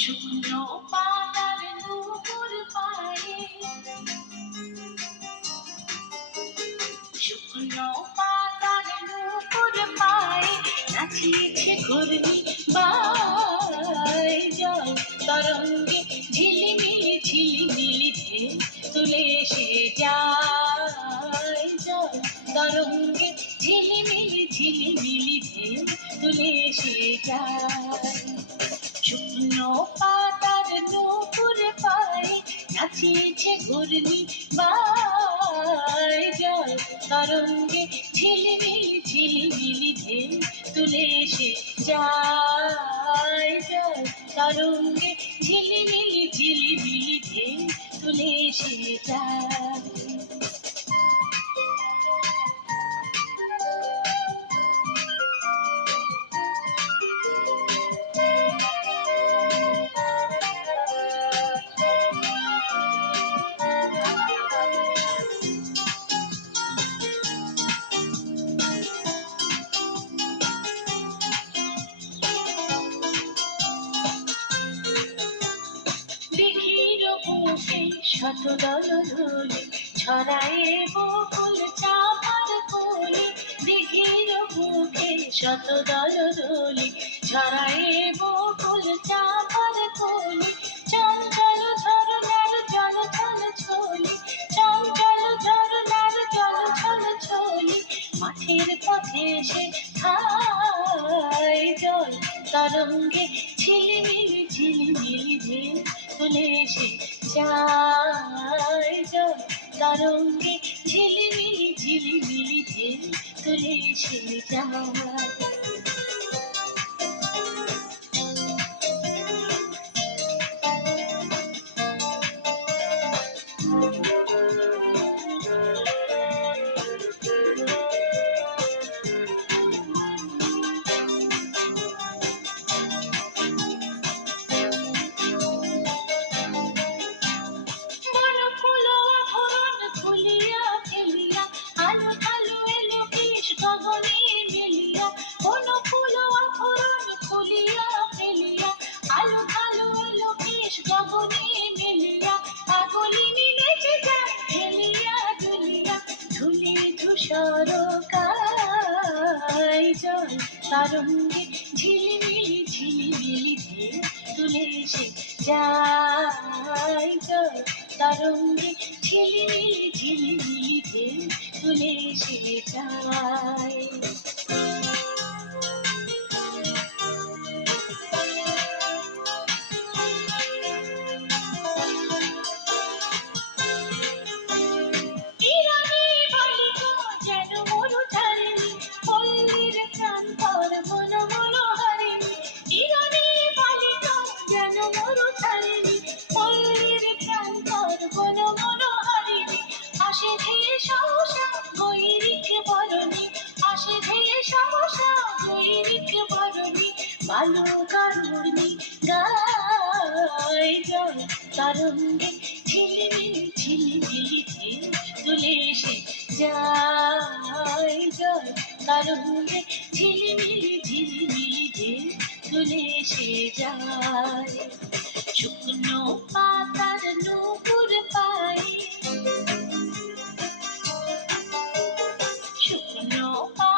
শুকনো পাতার নুপুর পায়ে শুকনো পাতার নুপুর পায়ে নাচিয়েছে ঘূর্ণি বাই জল। তরঙ্গে ঝিলিমিলি ঝিলিমিলি ঢেউ তুলে এসে যায়। পাতার নুপুর পায়ে নাচিয়েছে ঘূর্ণি বাই জল। তরঙ্গে ঝিলিমিলি ঝিলিমিলি ঢেউ তুলে এসে যায় জল। তরঙ্গে ঝিলিমিলি ঝিলিমিলি ঢেউ তুলে এসে যায়। দিঘির বুকে শত দলদলি ছড়ায়ে বকুল, চাপার কলি দিঘির বুকে শত দলদলি ছড়ায়ে বকুল, চাপার কলি, চঞ্চল ঝরনার জল ছল ছলি চঞ্চল ঝরনার জল ছল ছলি মাঠের পথে সে খায় জল, তরঙ্গে ঝিলিমিলি ঝিলিমিলি ঢেউ তুলে এসে যায় জল তরঙ্গে ঝিলিমিলি ঝিলিমিলি ঝিল তুলে এসে যায় তরঙ্গে ঝিলিমিলি ঝিলিমিলি ঢেউ তুলে এসে যায় তরঙ্গে ঝিলিমিলি ঝিলিমিলি ঢেউ তুলে এসে যায়। মন মন হারেনি আসে ধেয়ে সহসা গৈরিক বরণী। আসে ধেয়ে সহসা গৈরিক বরণী। বালু কারুণী গায় জল তরঙ্গে ঝিলিমিলি ঝিলিমিলি ঢেউ তুলে এসে যায় জল তরঙ্গে ঝিলিমিলি ঝিলিমিলি তুলে এসে যায়। শুকনো No. know.